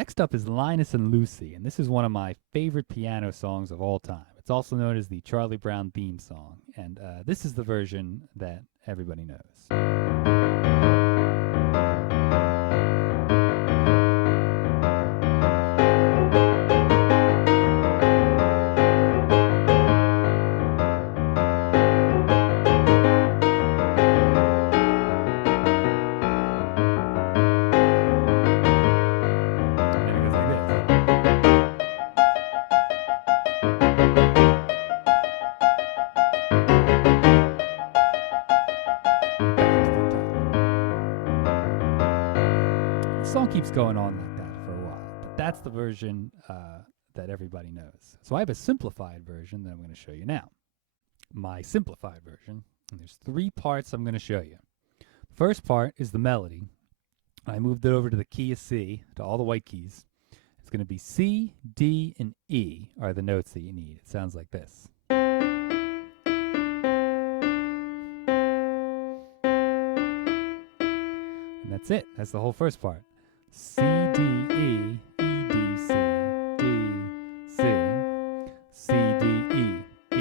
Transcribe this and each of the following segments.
Next up is Linus and Lucy, and this is one of my favorite piano songs of all time. It's also known as the Charlie Brown theme song, and this is the version that everybody knows. The song keeps going on like that for a while, but that's the version that everybody knows. So I have a simplified version that I'm going to show you now. My simplified version, and there's 3 parts I'm going to show you. The first part is the melody. I moved it over to the key of C, to all the white keys. It's going to be C, D, and E are the notes that you need. It sounds like this. And that's it. That's the whole first part. C, D, E, E, D, C, D, C, C, D, E, E.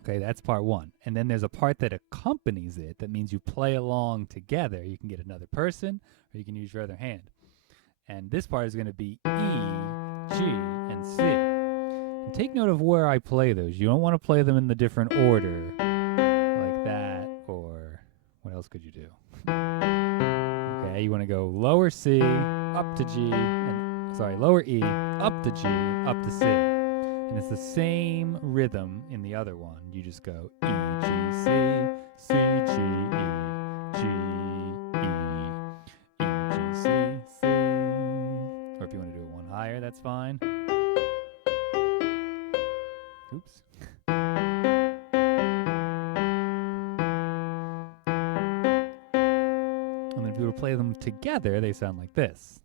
Okay, that's part 1. And then there's a part that accompanies it. That means you play along together. You can get another person, or you can use your other hand. And this part is going to be E, G, and C. And take note of where I play those. You don't want to play them in the different order, like that, or what else could you do? Okay, you want to go lower C, up to G, and lower E, up to G, up to C. And it's the same rhythm in the other one. You just go E, G, C, C, G, E, G, E, E, G, C, C. Or if you want to do it one higher, that's fine. Oops. And then if you were to play them together, they sound like this.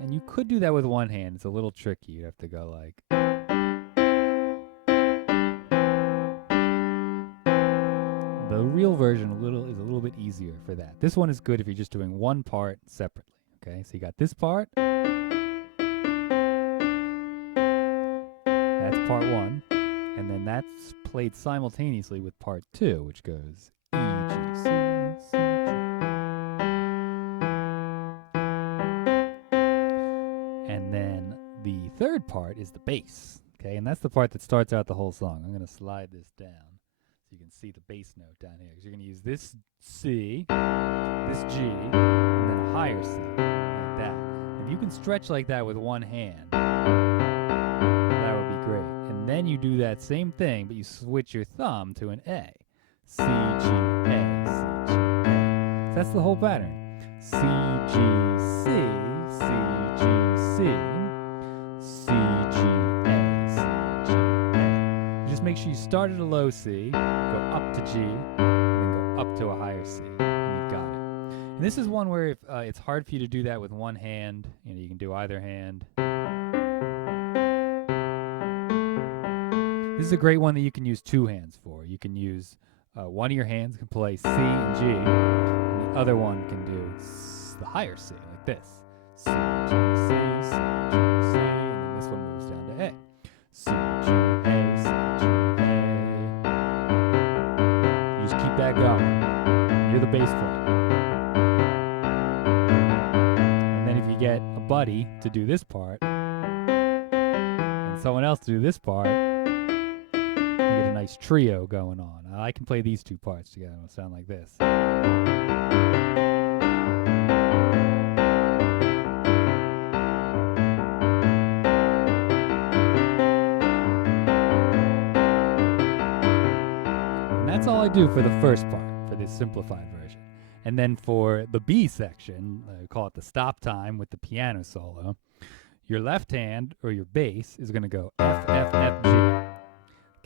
And you could do that with one hand. It's a little tricky. You have to go like. The real version is a little bit easier for that. This one is good if you're just doing one part separately. Okay, so you got this part. That's part 1. And then that's played simultaneously with part 2, which goes E, G, C, C, G. And then the third part is the bass. Okay, and that's the part that starts out the whole song. I'm going to slide this down so you can see the bass note down here. Because you're going to use this C, this G, and then a higher C, like that. If you can stretch like that with one hand, that would be great. And then you do that same thing, but you switch your thumb to an A. C, G, A, C, G, A. So that's the whole pattern. C, G, C, C, G, C, C, G, A, C, G, A. Just make sure you start at a low C, go up to G, and then go up to a higher C, and you've got it. And this is one where if, it's hard for you to do that with one hand. You know, you can do either hand. This is a great one that you can use 2 hands for. You can use one of your hands can play C and G, and the other one can do the higher C, like this. C, G, C, C, G, C, and then this one moves down to A. C, G, A, C, G, A. You just keep that going. You're the bass player. And then if you get a buddy to do this part, and someone else to do this part, you get a nice trio going on. I can play these 2 parts together. It'll sound like this. And that's all I do for the first part, for this simplified version. And then for the B section, I call it the stop time with the piano solo, your left hand, or your bass, is going to go F, F, F, G.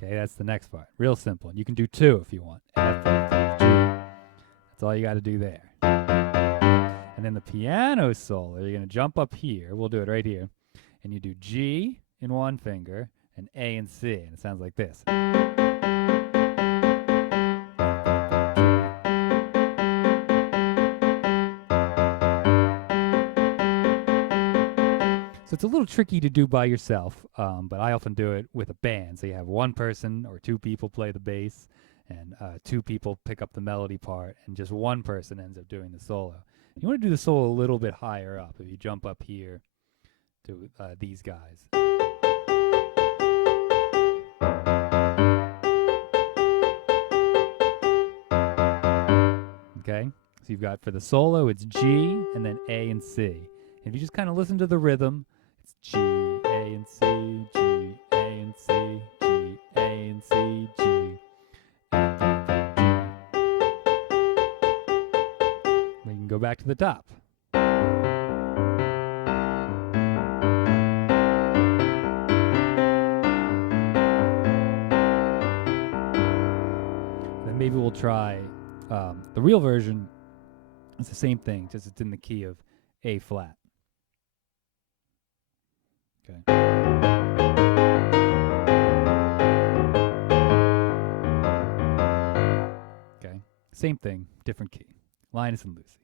Okay, that's the next part. Real simple. And you can do 2 if you want. F, F, F, G. That's all you got to do there. And then the piano solo, you're going to jump up here. We'll do it right here. And you do G in one finger and A and C. And it sounds like this. it's a little tricky to do by yourself, but I often do it with a band. So you have one person or two people play the bass, and two people pick up the melody part, and just one person ends up doing the solo. You want to do the solo a little bit higher up. If you jump up here to these guys. Okay, so you've got for the solo, it's G and then A and C. And if you just kind of listen to the rhythm, it's G, A and C, G, A and C, G, A and C, G. We can go back to the top. Then maybe we'll try the real version. It's the same thing, just it's in the key of A flat. Okay. Okay. Same thing, different key. Linus and Lucy.